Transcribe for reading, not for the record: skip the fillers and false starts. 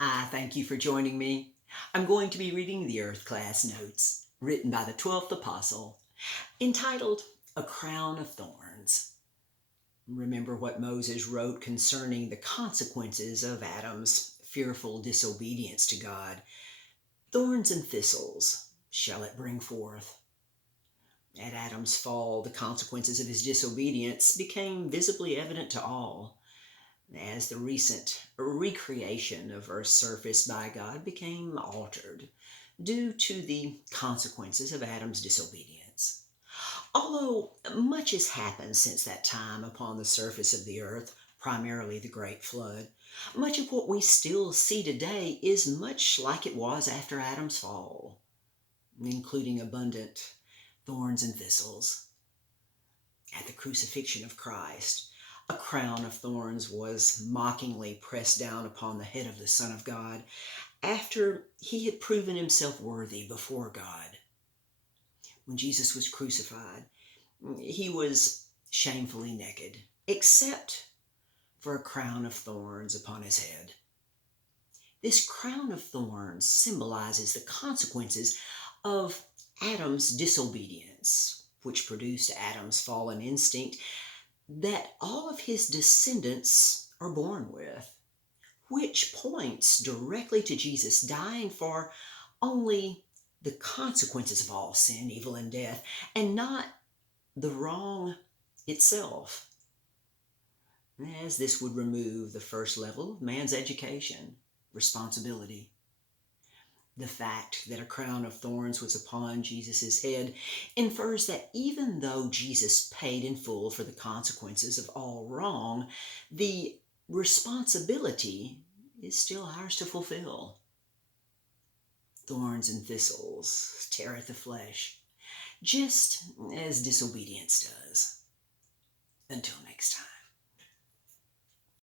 I thank you for joining me. I'm going to be reading the Earth class notes written by the 12th Apostle, entitled A Crown of Thorns. Remember what Moses wrote concerning the consequences of Adam's fearful disobedience to God. Thorns and thistles shall it bring forth. At Adam's fall, the consequences of his disobedience became visibly evident to all, as the recent recreation of Earth's surface by God became altered due to the consequences of Adam's disobedience. Although much has happened since that time upon the surface of the earth, primarily the Great Flood, much of what we still see today is much like it was after Adam's fall, including abundant thorns and thistles. At the crucifixion of Christ, a crown of thorns was mockingly pressed down upon the head of the Son of God after he had proven himself worthy before God. When Jesus was crucified, he was shamefully naked, except for a crown of thorns upon his head. This crown of thorns symbolizes the consequences of Adam's disobedience, which produced Adam's fallen instinct that all of his descendants are born with, which points directly to Jesus dying for only the consequences of all sin, evil, and death, and not the wrong itself, as this would remove the first level of man's education, responsibility. The fact that a crown of thorns was upon Jesus' head infers that even though Jesus paid in full for the consequences of all wrong, the responsibility is still ours to fulfill. Thorns and thistles teareth the flesh, just as disobedience does. Until next time.